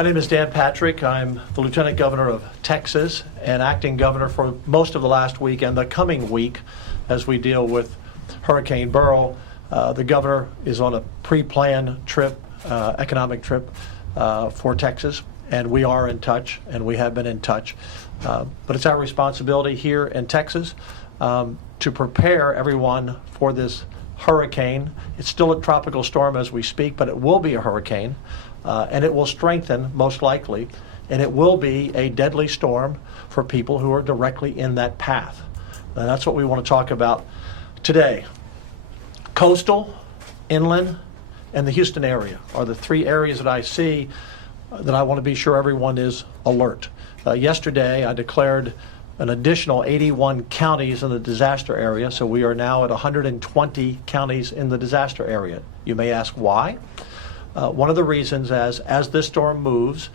My name is Dan Patrick. I'm the Lieutenant Governor of Texas and acting governor for most of the last week and the coming week as we deal with Hurricane Beryl. The governor is on a pre-planned trip, economic trip for Texas, and we are in touch, and we have been in touch. But it's our responsibility here in Texas to prepare everyone for this hurricane. It's still a tropical storm as we speak, but it will be a hurricane. And it will strengthen, most likely, and it will be a deadly storm for people who are directly in that path. And that's what we want to talk about today. Coastal, inland, and the Houston area are the three areas that I see that I want to be sure everyone is alert. Yesterday, I declared an additional 81 counties in the disaster area, so we are now at 120 counties in the disaster area. You may ask why? One of the reasons as this storm moves,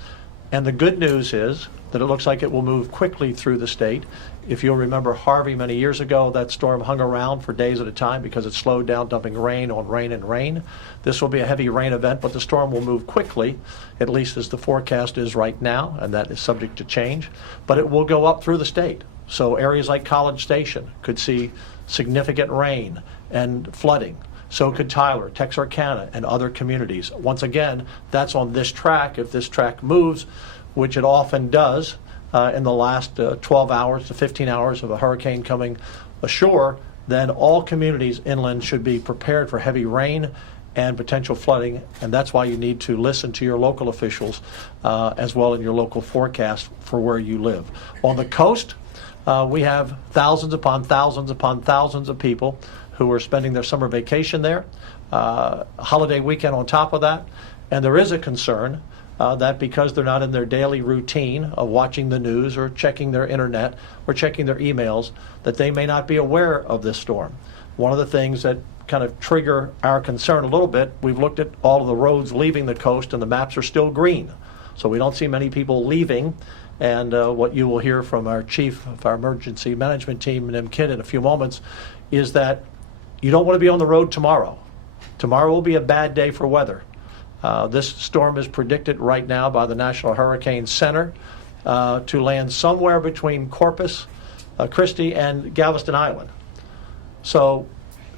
and the good news is that it looks like it will move quickly through the state. If you'll remember Harvey many years ago, that storm hung around for days at a time because it slowed down, dumping rain on rain and rain. This will be a heavy rain event, but the storm will move quickly, at least as the forecast is right now, and that is subject to change. But it will go up through the state. So areas like College Station could see significant rain and flooding. So could Tyler, Texarkana, and other communities. Once again, that's on this track. If this track moves, which it often does in the last 12 hours to 15 hours of a hurricane coming ashore, then all communities inland should be prepared for heavy rain and potential flooding, and that's why you need to listen to your local officials as well in your local forecast for where you live. On the coast, we have thousands upon thousands upon thousands of people who are spending their summer vacation there, holiday weekend on top of that. And there is a concern that because they're not in their daily routine of watching the news or checking their internet or checking their emails, that they may not be aware of this storm. One of the things that kind of trigger our concern a little bit, we've looked at all of the roads leaving the coast and the maps are still green. So we don't see many people leaving. And what you will hear from our chief of our emergency management team, Nim Kidd, in a few moments, is that you don't want to be on the road tomorrow. Tomorrow will be a bad day for weather. This storm is predicted right now by the National Hurricane Center to land somewhere between Corpus Christi and Galveston Island. So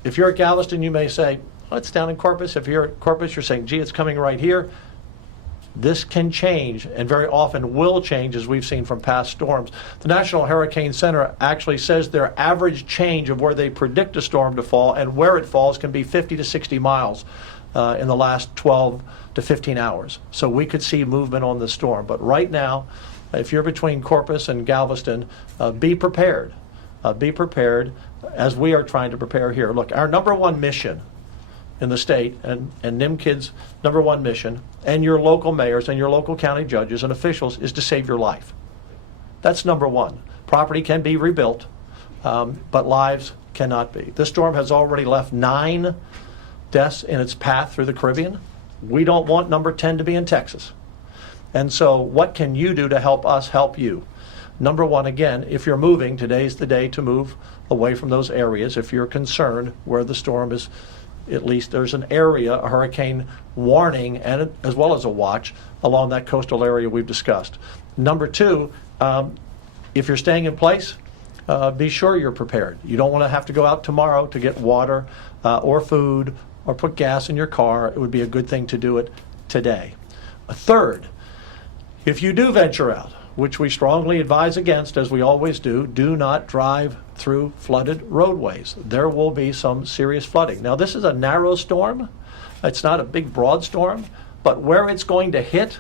if you're at Galveston, you may say, oh, it's down in Corpus. If you're at Corpus, you're saying, gee, it's coming right here. This can change, and very often will change, as we've seen from past storms. The National Hurricane Center actually says their average change of where they predict a storm to fall and where it falls can be 50 to 60 miles in the last 12 to 15 hours. So we could see movement on the storm. But right now, if you're between Corpus and Galveston, be prepared. Be prepared as we are trying to prepare here. Look, our number one mission in the state, and Nim Kidd's number one mission, and your local mayors and your local county judges and officials, is to save your life. That's number one. Property can be rebuilt, but lives cannot be. This storm has already left 9 deaths in its path through the Caribbean. We don't want number 10 to be in Texas. And so what can you do to help us help you? Number one, again, if you're moving, today's the day to move away from those areas. If you're concerned where the storm is, at least there's an area, a hurricane warning, and as well as a watch along that coastal area we've discussed. Number two, if you're staying in place, be sure you're prepared. You don't want to have to go out tomorrow to get water or food or put gas in your car. It would be a good thing to do it today. A third, if you do venture out, which we strongly advise against, as we always do not drive through flooded roadways. There will be some serious flooding. Now, this is a narrow storm. It's not a big, broad storm, but where it's going to hit,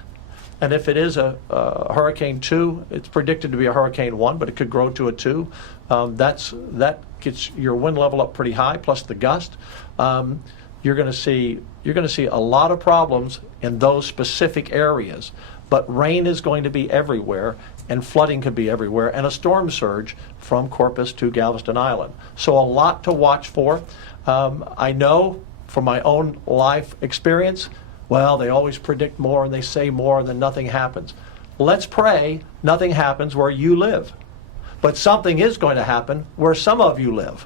and if it is a Hurricane 2, it's predicted to be a Hurricane 1, but it could grow to a 2. That gets your wind level up pretty high, plus the gust. You're going to see a lot of problems in those specific areas. But rain is going to be everywhere, and flooding could be everywhere, and a storm surge from Corpus to Galveston Island. So a lot to watch for. I know from my own life experience, well, they always predict more and they say more and then nothing happens. Let's pray nothing happens where you live. But something is going to happen where some of you live.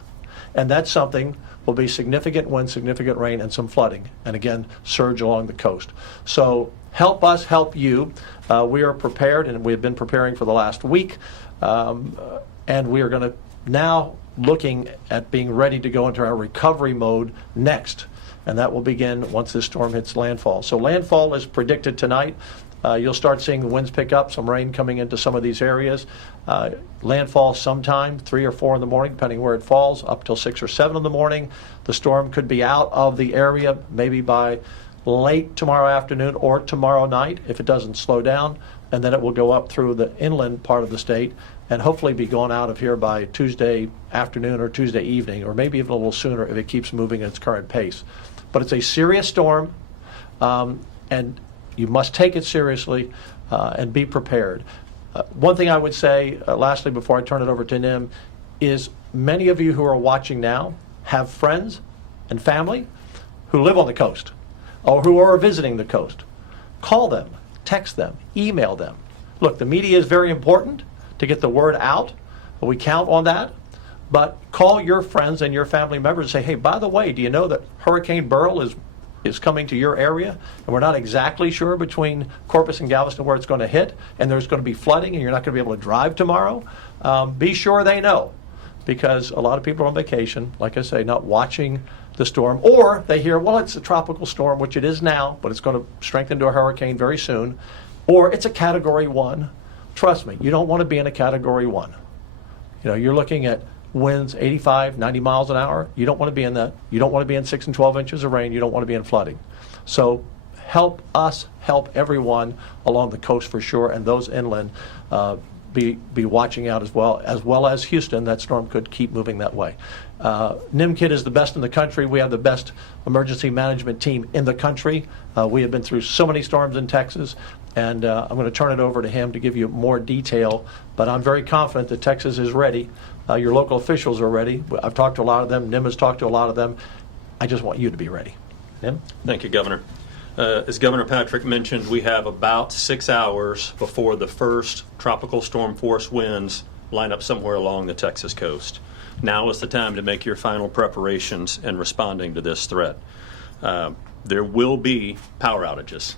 And that something will be significant wind, significant rain, and some flooding. And again, surge along the coast. So help us help you. We are prepared, and we have been preparing for the last week, and we are going to now looking at being ready to go into our recovery mode next, and that will begin once this storm hits landfall. So landfall is predicted tonight. You'll start seeing the winds pick up, some rain coming into some of these areas. Landfall sometime 3 or 4 in the morning, depending where it falls, up till 6 or 7 in the morning. The storm could be out of the area maybe by late tomorrow afternoon or tomorrow night if it doesn't slow down, and then it will go up through the inland part of the state and hopefully be gone out of here by Tuesday afternoon or Tuesday evening, or maybe even a little sooner if it keeps moving at its current pace. But it's a serious storm, and you must take it seriously and be prepared. One thing I would say, lastly, before I turn it over to Nim, is many of you who are watching now have friends and family who live on the coast or who are visiting the coast. Call them, text them, email them. Look, the media is very important to get the word out. We count on that. But call your friends and your family members and say, hey, by the way, do you know that Hurricane Beryl is coming to your area, and we're not exactly sure between Corpus and Galveston where it's going to hit, and there's going to be flooding, and you're not going to be able to drive tomorrow? Be sure they know, because a lot of people are on vacation, like I say, not watching the storm, or they hear, well, it's a tropical storm, which it is now, but it's going to strengthen to a hurricane very soon, or it's a Category 1. Trust me, you don't want to be in a Category 1. You're looking at winds 85, 90 miles an hour. You don't want to be in that. You don't want to be in 6 and 12 inches of rain. You don't want to be in flooding. So help us help everyone along the coast for sure, and those inland be watching out as well as Houston. That storm could keep moving that way. NIMKID is the best in the country. We have the best emergency management team in the country. We have been through so many storms in Texas, and I'm going to turn it over to him to give you more detail, but I'm very confident that Texas is ready. Your local officials are ready. I've talked to a lot of them. Nim has talked to a lot of them. I just want you to be ready. Nim? Thank you, Governor. As Governor Patrick mentioned, we have about 6 hours before the first tropical storm force winds line up somewhere along the Texas coast. Now is the time to make your final preparations in responding to this threat. There will be power outages.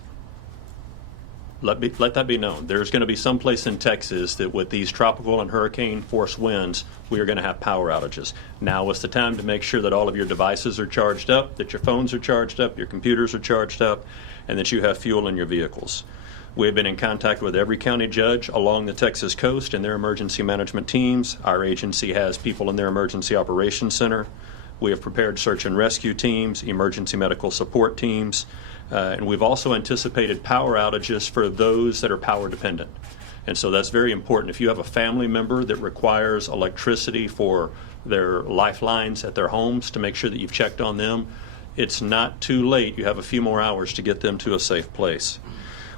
Let that be known. There's going to be some place in Texas that with these tropical and hurricane force winds, we are going to have power outages. Now is the time to make sure that all of your devices are charged up, that your phones are charged up, your computers are charged up, and that you have fuel in your vehicles. We have been in contact with every county judge along the Texas coast and their emergency management teams. Our agency has people in their emergency operations center. We have prepared search and rescue teams, emergency medical support teams, and we've also anticipated power outages for those that are power dependent. And so that's very important. If you have a family member that requires electricity for their lifelines at their homes, to make sure that you've checked on them, it's not too late. You have a few more hours to get them to a safe place.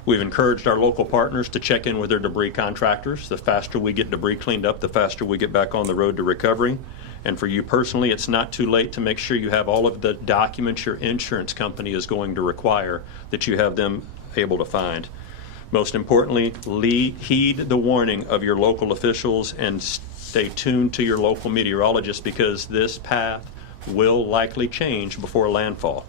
We've encouraged our local partners to check in with their debris contractors. The faster we get debris cleaned up, the faster we get back on the road to recovery. And for you personally, it's not too late to make sure you have all of the documents your insurance company is going to require, that you have them able to find. Most importantly, heed the warning of your local officials and stay tuned to your local meteorologist, because this path will likely change before landfall.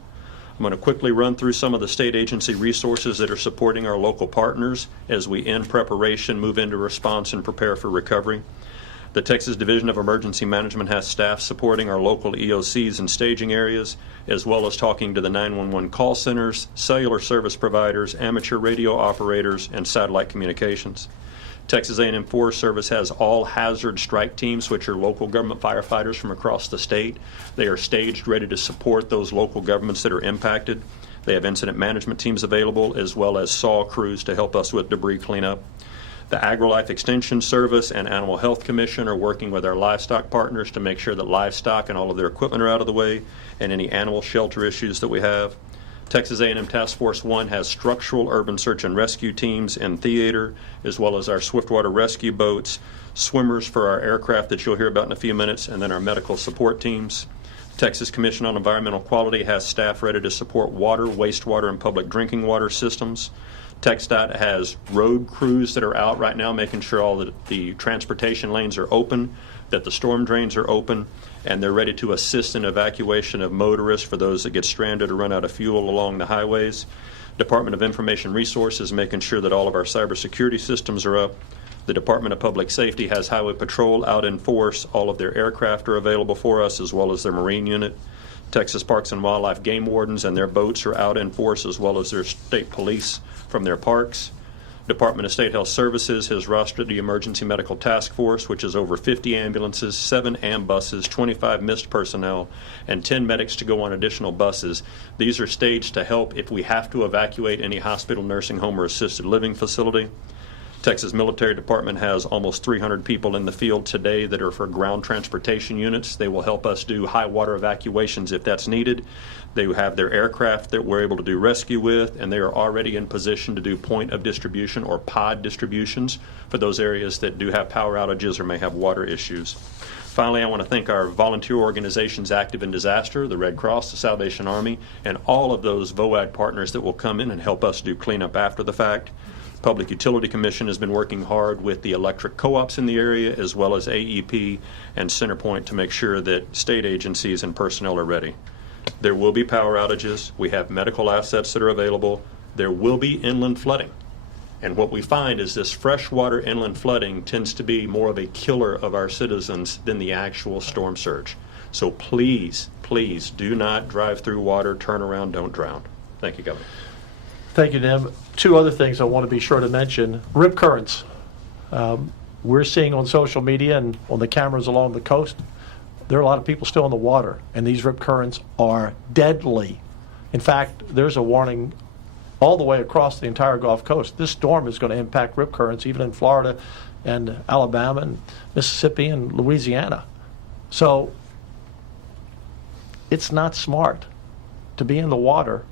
I'm going to quickly run through some of the state agency resources that are supporting our local partners as we end preparation, move into response, and prepare for recovery. The Texas Division of Emergency Management has staff supporting our local EOCs and staging areas, as well as talking to the 911 call centers, cellular service providers, amateur radio operators, and satellite communications. Texas A&M Forest Service has all hazard strike teams, which are local government firefighters from across the state. They are staged, ready to support those local governments that are impacted. They have incident management teams available, as well as SAW crews to help us with debris cleanup. The AgriLife Extension Service and Animal Health Commission are working with our livestock partners to make sure that livestock and all of their equipment are out of the way, and any animal shelter issues that we have. Texas A&M Task Force 1 has structural urban search and rescue teams in theater, as well as our swiftwater rescue boats, swimmers for our aircraft that you'll hear about in a few minutes, and then our medical support teams. Texas Commission on Environmental Quality has staff ready to support water, wastewater, and public drinking water systems. TxDOT has road crews that are out right now making sure all the transportation lanes are open, that the storm drains are open, and they're ready to assist in evacuation of motorists for those that get stranded or run out of fuel along the highways. Department of Information Resources making sure that all of our cybersecurity systems are up. The Department of Public Safety has Highway Patrol out in force. All of their aircraft are available for us, as well as their Marine unit. Texas Parks and Wildlife game wardens and their boats are out in force, as well as their state police from their parks. Department of State Health Services has rostered the Emergency Medical Task Force, which is over 50 ambulances, 7 ambuses, 25 missed personnel, and 10 medics to go on additional buses. These are staged to help if we have to evacuate any hospital, nursing home, or assisted living facility. Texas Military Department has almost 300 people in the field today that are for ground transportation units. They will help us do high water evacuations if that's needed. They have their aircraft that we're able to do rescue with, and they are already in position to do point of distribution or pod distributions for those areas that do have power outages or may have water issues. Finally, I want to thank our volunteer organizations active in disaster, the Red Cross, the Salvation Army, and all of those VOAG partners that will come in and help us do cleanup after the fact. Public Utility Commission has been working hard with the electric co-ops in the area, as well as AEP and Centerpoint, to make sure that state agencies and personnel are ready. There will be power outages. We have medical assets that are available. There will be inland flooding. And what we find is this freshwater inland flooding tends to be more of a killer of our citizens than the actual storm surge. So please, please do not drive through water, turn around, don't drown. Thank you, Governor. Thank you, Nim. 2 other things I want to be sure to mention. Rip currents. We're seeing on social media and on the cameras along the coast, there are a lot of people still in the water, and these rip currents are deadly. In fact, there's a warning all the way across the entire Gulf Coast. This storm is going to impact rip currents even in Florida and Alabama and Mississippi and Louisiana. So it's not smart to be in the water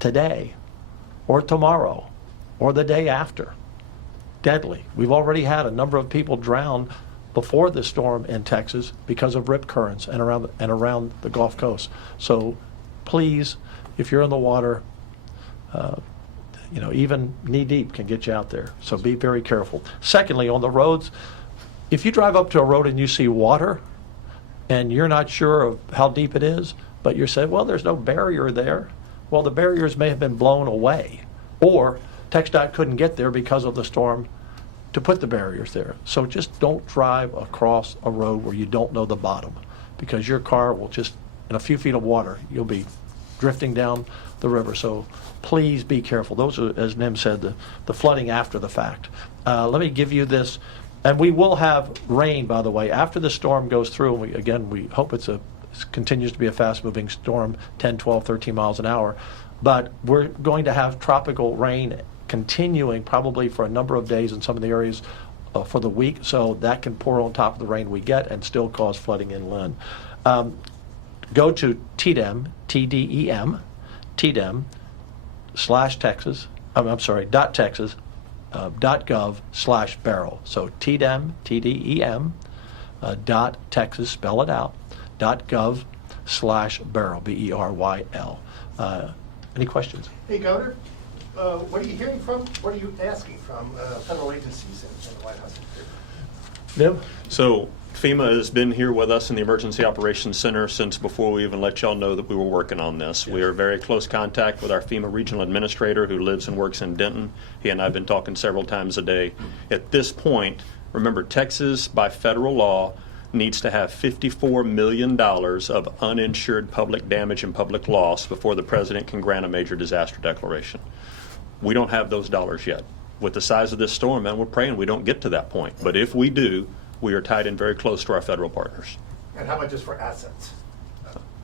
today or tomorrow or the day after. Deadly. We've already had a number of people drown before this storm in Texas because of rip currents and around the Gulf Coast. So please, if you're in the water, even knee deep can get you out there. So be very careful. Secondly, on the roads, if you drive up to a road and you see water and you're not sure of how deep it is, but you're saying, well, there's no barrier there. Well, the barriers may have been blown away, or TxDOT couldn't get there because of the storm to put the barriers there. So just don't drive across a road where you don't know the bottom, because your car will just, in a few feet of water, you'll be drifting down the river. So please be careful. Those are, as Nim said, the flooding after the fact. Let me give you this, and we will have rain, by the way, after the storm goes through. And we hope it continues to be a fast-moving storm, 10, 12, 13 miles an hour. But we're going to have tropical rain continuing probably for a number of days in some of the areas for the week. So that can pour on top of the rain we get and still cause flooding inland. Go to TDEM, TDEM, TDEM/Texas, .texas, .gov/Beryl. So TDEM, TDEM, .texas, spell it out, .gov/Beryl, BERYL. Any questions? Hey, Governor, what are you hearing from, what are you asking from federal agencies in the White House? Nim? So FEMA has been here with us in the Emergency Operations Center since before we even let y'all know that we were working on this. Yes. We are in very close contact with our FEMA regional administrator who lives and works in Denton. He and I have been talking several times a day. At this point, remember, Texas, by federal law, needs to have $54 million of uninsured public damage and public loss before the president can grant a major disaster declaration. We don't have those dollars yet. With the size of this storm, man, we're praying we don't get to that point. But if we do, we are tied in very close to our federal partners. And how about just for assets?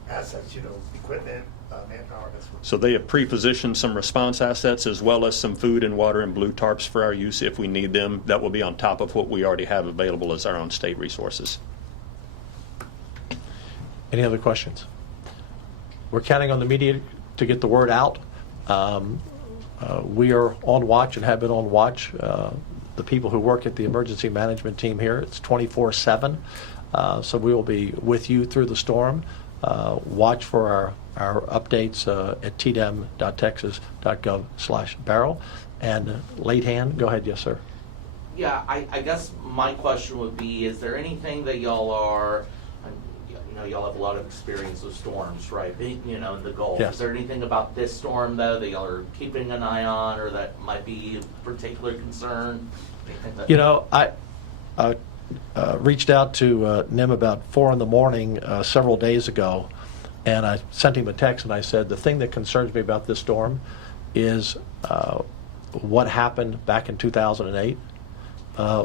Assets, equipment, manpower, that sort of. So they have pre-positioned some response assets as well as some food and water and blue tarps for our use if we need them. That will be on top of what we already have available as our own state resources. Any other questions? We're counting on the media to get the word out. We are on watch and have been on watch. The people who work at the emergency management team here, it's 24/7. So we will be with you through the storm. Watch for our updates at tdem.texas.gov/Beryl. And late hand, go ahead, yes, sir. Yeah, I guess my question would be, is there anything that y'all are, you know, y'all have a lot of experience with storms, right? You know, in the Gulf. Yes. Is there anything about this storm, though, that y'all are keeping an eye on, or that might be a particular concern? Anything that- You know, I reached out to Nim about 4 in the morning several days ago, and I sent him a text and I said, the thing that concerns me about this storm is what happened back in 2008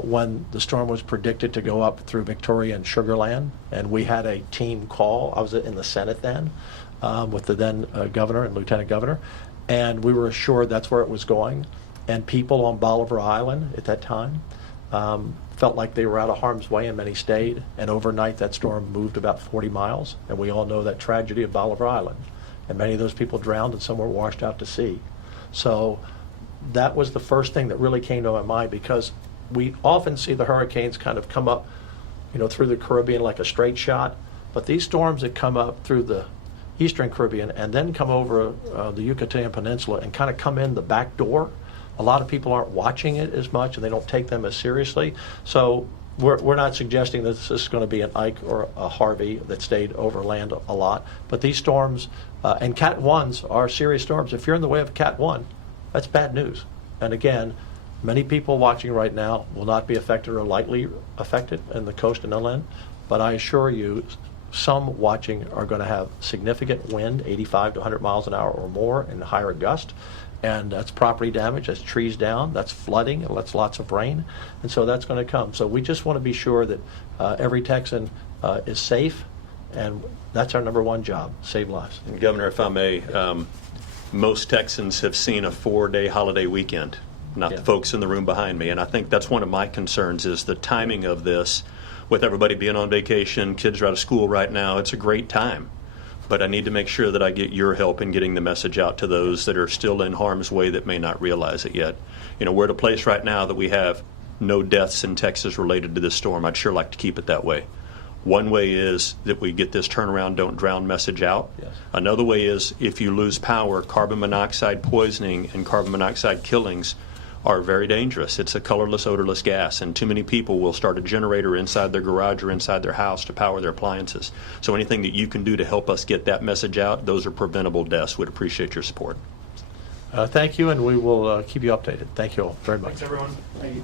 when the storm was predicted to go up through Victoria and Sugar Land, and we had a team call. I was in the Senate then with the then governor and lieutenant governor, and we were assured that's where it was going. And people on Bolivar Island at that time felt like they were out of harm's way, and many stayed. And overnight, that storm moved about 40 miles, and we all know that tragedy of Bolivar Island. And many of those people drowned, and some were washed out to sea. So that was the first thing that really came to my mind, because we often see the hurricanes kind of come up, you know, through the Caribbean like a straight shot. But these storms that come up through the Eastern Caribbean and then come over the Yucatan Peninsula and kind of come in the back door, a lot of people aren't watching it as much, and they don't take them as seriously. So we're not suggesting that this is going to be an Ike or a Harvey that stayed over land a lot. But these storms, and Cat 1s are serious storms. If you're in the way of Cat 1, that's bad news. And again, many people watching right now will not be affected or lightly affected in the coast and inland. But I assure you, some watching are going to have significant wind, 85 to 100 miles an hour or more, and higher gust. And that's property damage, that's trees down, that's flooding, and that's lots of rain. And so that's going to come. So we just want to be sure that every Texan is safe, and that's our number one job, save lives. And Governor, if I may, most Texans have seen a 4-day holiday weekend, not Yeah. the folks in the room behind me. And I think that's one of my concerns is the timing of this. With everybody being on vacation, kids are out of school right now, it's a great time. But I need to make sure that I get your help in getting the message out to those that are still in harm's way that may not realize it yet. You know, we're at a place right now that we have no deaths in Texas related to this storm. I'd sure like to keep it that way. One way is that we get this turnaround, don't drown message out. Yes. Another way is if you lose power, carbon monoxide poisoning and carbon monoxide killings are very dangerous. It's a colorless, odorless gas, and too many people will start a generator inside their garage or inside their house to power their appliances. So anything that you can do to help us get that message out, those are preventable deaths. We'd appreciate your support. Thank you, and we will keep you updated. Thank you all very much. Thanks, everyone.